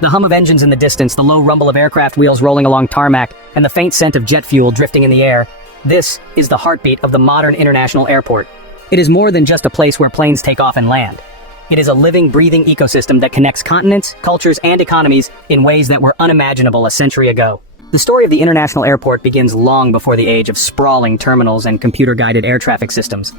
The hum of engines in the distance, the low rumble of aircraft wheels rolling along tarmac, and the faint scent of jet fuel drifting in the air. This is the heartbeat of the modern international airport. It is more than just a place where planes take off and land. It is a living, breathing ecosystem that connects continents, cultures, and economies in ways that were unimaginable a century ago. The story of the international airport begins long before the age of sprawling terminals and computer-guided air traffic systems.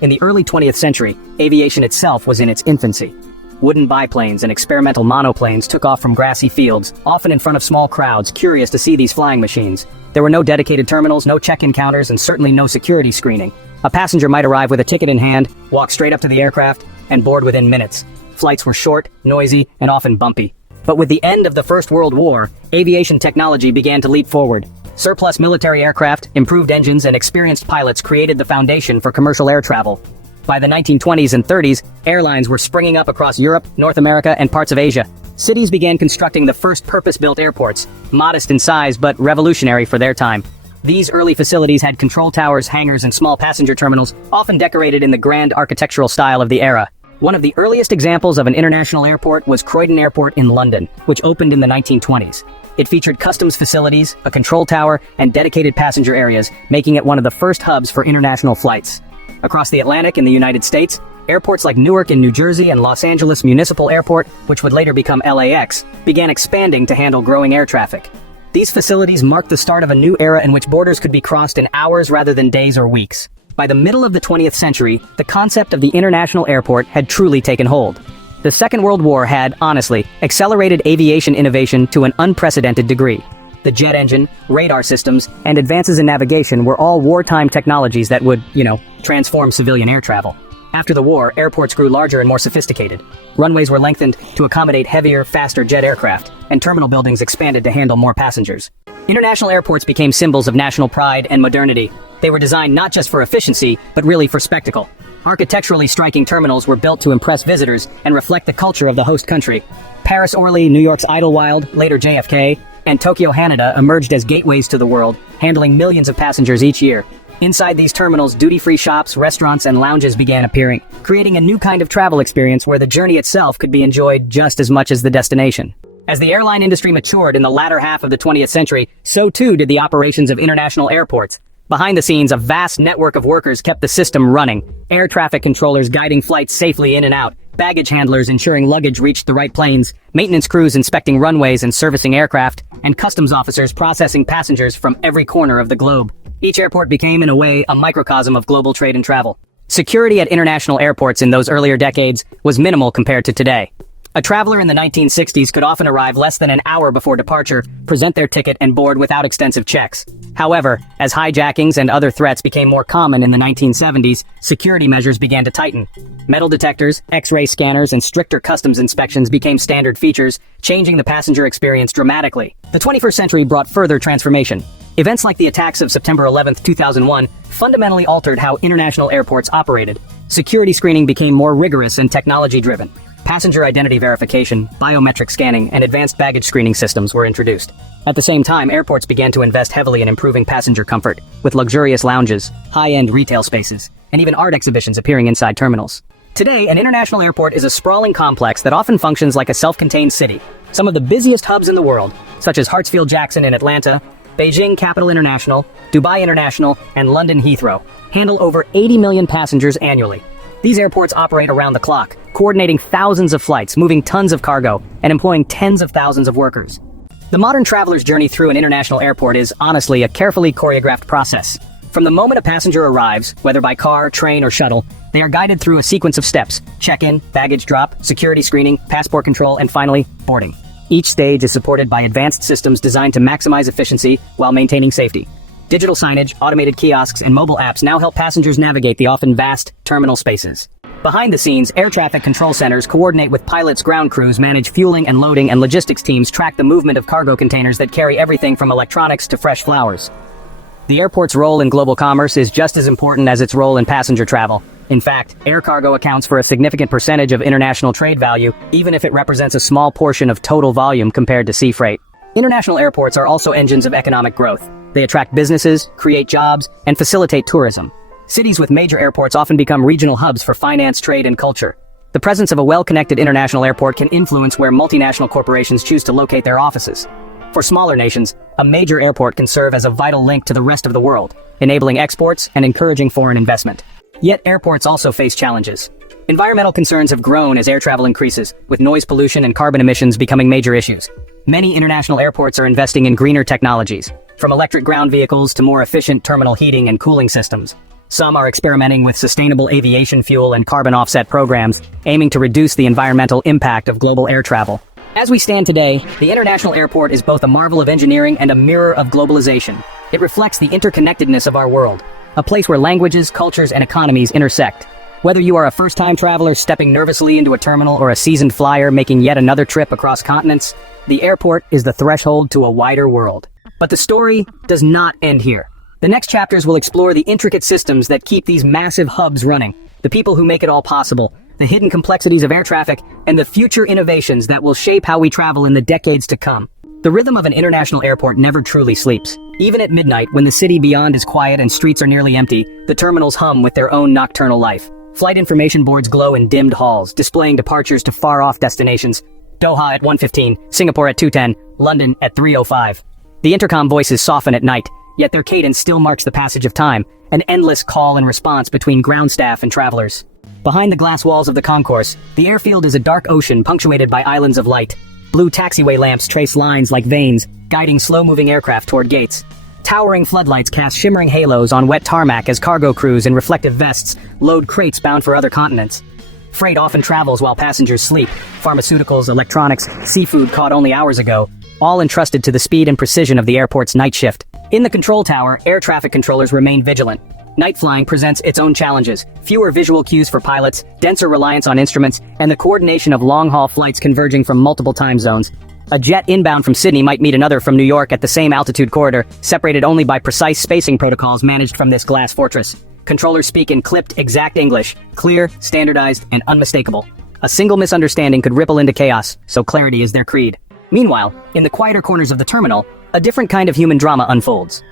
In the early 20th century, aviation itself was in its infancy. Wooden biplanes and experimental monoplanes took off from grassy fields, often in front of small crowds curious to see these flying machines. There were no dedicated terminals, no check-in counters, and certainly no security screening. A passenger might arrive with a ticket in hand, walk straight up to the aircraft, and board within minutes. Flights were short, noisy, and often bumpy. But with the end of the First World War, aviation technology began to leap forward. Surplus military aircraft, improved engines, and experienced pilots created the foundation for commercial air travel. By the 1920s and 30s, airlines were springing up across Europe, North America, and parts of Asia. Cities began constructing the first purpose-built airports, modest in size but revolutionary for their time. These early facilities had control towers, hangars, and small passenger terminals, often decorated in the grand architectural style of the era. One of the earliest examples of an international airport was Croydon Airport in London, which opened in the 1920s. It featured customs facilities, a control tower, and dedicated passenger areas, making it one of the first hubs for international flights. Across the Atlantic in the United States, airports like Newark in New Jersey and Los Angeles Municipal Airport, which would later become LAX, began expanding to handle growing air traffic. These facilities marked the start of a new era in which borders could be crossed in hours rather than days or weeks. By the middle of the 20th century, the concept of the international airport had truly taken hold. The Second World War had, honestly, accelerated aviation innovation to an unprecedented degree. The jet engine, radar systems, and advances in navigation were all wartime technologies that would, transform civilian air travel. After the war, airports grew larger and more sophisticated. Runways were lengthened to accommodate heavier, faster jet aircraft, and terminal buildings expanded to handle more passengers. International airports became symbols of national pride and modernity. They were designed not just for efficiency, but really for spectacle. Architecturally striking terminals were built to impress visitors and reflect the culture of the host country. Paris Orly, New York's Idlewild, later JFK, and Tokyo Haneda emerged as gateways to the world, handling millions of passengers each year. Inside these terminals, duty-free shops, restaurants, and lounges began appearing, creating a new kind of travel experience where the journey itself could be enjoyed just as much as the destination. As the airline industry matured in the latter half of the 20th century, so too did the operations of international airports. Behind the scenes, a vast network of workers kept the system running. Air traffic controllers guiding flights safely in and out, baggage handlers ensuring luggage reached the right planes, maintenance crews inspecting runways and servicing aircraft, and customs officers processing passengers from every corner of the globe. Each airport became, in a way, a microcosm of global trade and travel. Security at international airports in those earlier decades was minimal compared to today. A traveler in the 1960s could often arrive less than an hour before departure, present their ticket, and board without extensive checks. However, as hijackings and other threats became more common in the 1970s, security measures began to tighten. Metal detectors, X-ray scanners, and stricter customs inspections became standard features, changing the passenger experience dramatically. The 21st century brought further transformation. Events like the attacks of September 11, 2001, fundamentally altered how international airports operated. Security screening became more rigorous and technology-driven. Passenger identity verification, biometric scanning, and advanced baggage screening systems were introduced. At the same time, airports began to invest heavily in improving passenger comfort, with luxurious lounges, high-end retail spaces, and even art exhibitions appearing inside terminals. Today, an international airport is a sprawling complex that often functions like a self-contained city. Some of the busiest hubs in the world, such as Hartsfield-Jackson in Atlanta, Beijing Capital International, Dubai International, and London Heathrow, handle over 80 million passengers annually. These airports operate around the clock, coordinating thousands of flights, moving tons of cargo, and employing tens of thousands of workers. The modern traveler's journey through an international airport is, honestly, a carefully choreographed process. From the moment a passenger arrives, whether by car, train, or shuttle, they are guided through a sequence of steps: check-in, baggage drop, security screening, passport control, and finally, boarding. Each stage is supported by advanced systems designed to maximize efficiency while maintaining safety. Digital signage, automated kiosks, and mobile apps now help passengers navigate the often vast terminal spaces. Behind the scenes, air traffic control centers coordinate with pilots, ground crews, manage fueling and loading, and logistics teams track the movement of cargo containers that carry everything from electronics to fresh flowers. The airport's role in global commerce is just as important as its role in passenger travel. In fact, air cargo accounts for a significant percentage of international trade value, even if it represents a small portion of total volume compared to sea freight. International airports are also engines of economic growth. They attract businesses, create jobs, and facilitate tourism. Cities with major airports often become regional hubs for finance, trade, and culture. The presence of a well-connected international airport can influence where multinational corporations choose to locate their offices. For smaller nations, a major airport can serve as a vital link to the rest of the world, enabling exports and encouraging foreign investment. Yet airports also face challenges. Environmental concerns have grown as air travel increases, with noise pollution and carbon emissions becoming major issues. Many international airports are investing in greener technologies, from electric ground vehicles to more efficient terminal heating and cooling systems. Some are experimenting with sustainable aviation fuel and carbon offset programs, aiming to reduce the environmental impact of global air travel. As we stand today, the international airport is both a marvel of engineering and a mirror of globalization. It reflects the interconnectedness of our world, a place where languages, cultures, and economies intersect. Whether you are a first-time traveler stepping nervously into a terminal or a seasoned flyer making yet another trip across continents, the airport is the threshold to a wider world. But the story does not end here. The next chapters will explore the intricate systems that keep these massive hubs running, the people who make it all possible, the hidden complexities of air traffic, and the future innovations that will shape how we travel in the decades to come. The rhythm of an international airport never truly sleeps. Even at midnight, when the city beyond is quiet and streets are nearly empty, the terminals hum with their own nocturnal life. Flight information boards glow in dimmed halls, displaying departures to far-off destinations. Doha at 1:15, Singapore at 2:10, London at 3:05. The intercom voices soften at night, yet their cadence still marks the passage of time, an endless call and response between ground staff and travelers. Behind the glass walls of the concourse, the airfield is a dark ocean punctuated by islands of light. Blue taxiway lamps trace lines like veins, guiding slow-moving aircraft toward gates. Towering floodlights cast shimmering halos on wet tarmac as cargo crews in reflective vests load crates bound for other continents. Freight often travels while passengers sleep. Pharmaceuticals, electronics, seafood caught only hours ago, all entrusted to the speed and precision of the airport's night shift. In the control tower, air traffic controllers remain vigilant. Night flying presents its own challenges: fewer visual cues for pilots, denser reliance on instruments, and the coordination of long-haul flights converging from multiple time zones. A jet inbound from Sydney might meet another from New York at the same altitude corridor, separated only by precise spacing protocols managed from this glass fortress. Controllers speak in clipped, exact English, clear, standardized, and unmistakable. A single misunderstanding could ripple into chaos, so clarity is their creed. Meanwhile, in the quieter corners of the terminal, a different kind of human drama unfolds.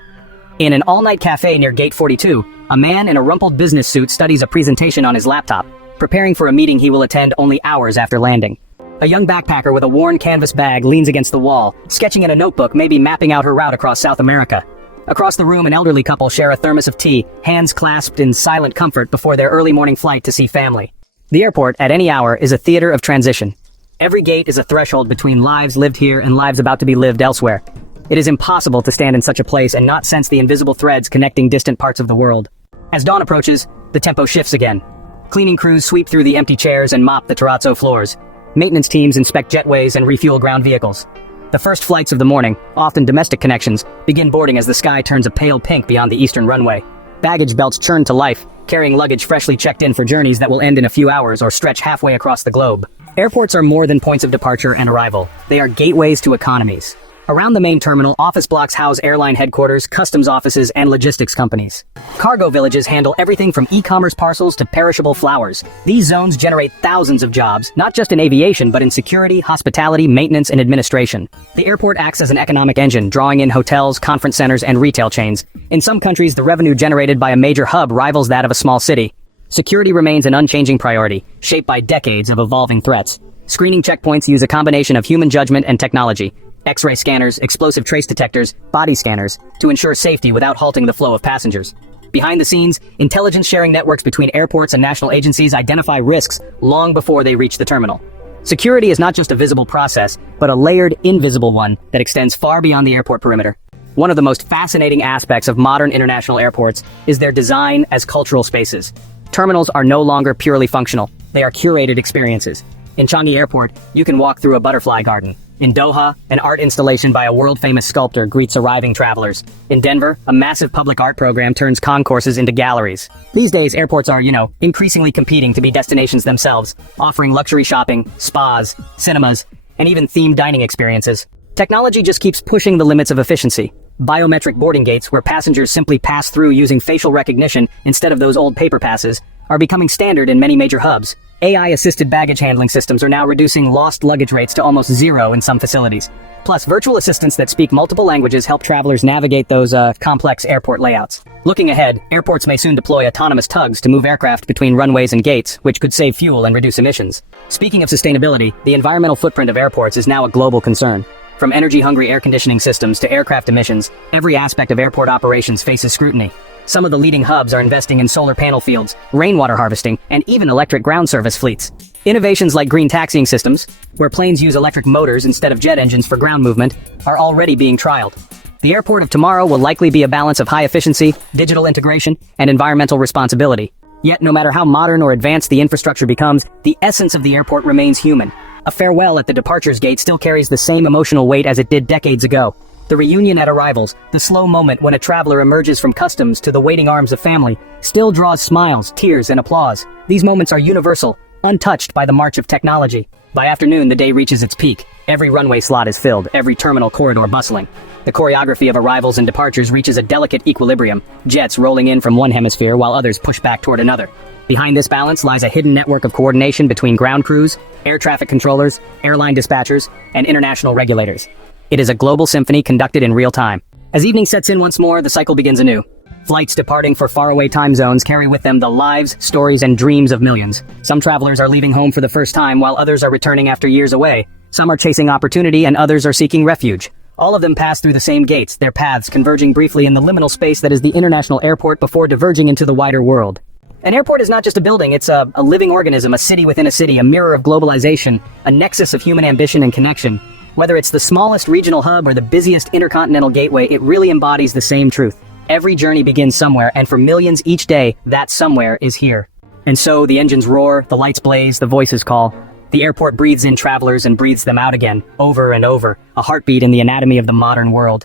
In an all-night cafe near Gate 42, a man in a rumpled business suit studies a presentation on his laptop, preparing for a meeting he will attend only hours after landing. A young backpacker with a worn canvas bag leans against the wall, sketching in a notebook, maybe mapping out her route across South America. Across the room, an elderly couple share a thermos of tea, hands clasped in silent comfort before their early morning flight to see family. The airport, at any hour, is a theater of transition. Every gate is a threshold between lives lived here and lives about to be lived elsewhere. It is impossible to stand in such a place and not sense the invisible threads connecting distant parts of the world. As dawn approaches, the tempo shifts again. Cleaning crews sweep through the empty chairs and mop the terrazzo floors. Maintenance teams inspect jetways and refuel ground vehicles. The first flights of the morning, often domestic connections, begin boarding as the sky turns a pale pink beyond the eastern runway. Baggage belts churn to life, carrying luggage freshly checked in for journeys that will end in a few hours or stretch halfway across the globe. Airports are more than points of departure and arrival. They are gateways to economies. Around the main terminal, office blocks house airline headquarters, customs offices, and logistics companies. Cargo villages handle everything from e-commerce parcels to perishable flowers. These zones generate thousands of jobs, not just in aviation, but in security, hospitality, maintenance, and administration. The airport acts as an economic engine, drawing in hotels, conference centers, and retail chains. In some countries, the revenue generated by a major hub rivals that of a small city. Security remains an unchanging priority, shaped by decades of evolving threats. Screening checkpoints use a combination of human judgment and technology. X-ray scanners, explosive trace detectors, body scanners, to ensure safety without halting the flow of passengers. Behind the scenes, intelligence sharing networks between airports and national agencies identify risks long before they reach the terminal. Security is not just a visible process, but a layered, invisible one that extends far beyond the airport perimeter. One of the most fascinating aspects of modern international airports is their design as cultural spaces. Terminals are no longer purely functional. They are curated experiences. In Changi Airport, you can walk through a butterfly garden. In Doha, an art installation by a world-famous sculptor greets arriving travelers. In Denver, a massive public art program turns concourses into galleries. These days, airports are, increasingly competing to be destinations themselves, offering luxury shopping, spas, cinemas, and even themed dining experiences. Technology just keeps pushing the limits of efficiency. Biometric boarding gates, where passengers simply pass through using facial recognition instead of those old paper passes, are becoming standard in many major hubs. AI-assisted baggage handling systems are now reducing lost luggage rates to almost zero in some facilities. Plus, virtual assistants that speak multiple languages help travelers navigate those complex airport layouts. Looking ahead, airports may soon deploy autonomous tugs to move aircraft between runways and gates, which could save fuel and reduce emissions. Speaking of sustainability, the environmental footprint of airports is now a global concern. From energy-hungry air conditioning systems to aircraft emissions, every aspect of airport operations faces scrutiny. Some of the leading hubs are investing in solar panel fields, rainwater harvesting, and even electric ground service fleets. Innovations like green taxiing systems, where planes use electric motors instead of jet engines for ground movement, are already being trialed. The airport of tomorrow will likely be a balance of high efficiency, digital integration, and environmental responsibility. Yet, no matter how modern or advanced the infrastructure becomes, the essence of the airport remains human. A farewell at the departures gate still carries the same emotional weight as it did decades ago. The reunion at arrivals, the slow moment when a traveler emerges from customs to the waiting arms of family, still draws smiles, tears, and applause. These moments are universal, untouched by the march of technology. By afternoon, the day reaches its peak. Every runway slot is filled, every terminal corridor bustling. The choreography of arrivals and departures reaches a delicate equilibrium, jets rolling in from one hemisphere while others push back toward another. Behind this balance lies a hidden network of coordination between ground crews, air traffic controllers, airline dispatchers, and international regulators. It is a global symphony conducted in real time. As evening sets in once more, the cycle begins anew. Flights departing for faraway time zones carry with them the lives, stories, and dreams of millions. Some travelers are leaving home for the first time, while others are returning after years away. Some are chasing opportunity, and others are seeking refuge. All of them pass through the same gates, their paths converging briefly in the liminal space that is the international airport before diverging into the wider world. An airport is not just a building, it's a living organism, a city within a city, a mirror of globalization, a nexus of human ambition and connection. Whether it's the smallest regional hub or the busiest intercontinental gateway, it really embodies the same truth. Every journey begins somewhere, and for millions each day, that somewhere is here. And so, the engines roar, the lights blaze, the voices call. The airport breathes in travelers and breathes them out again, over and over, a heartbeat in the anatomy of the modern world.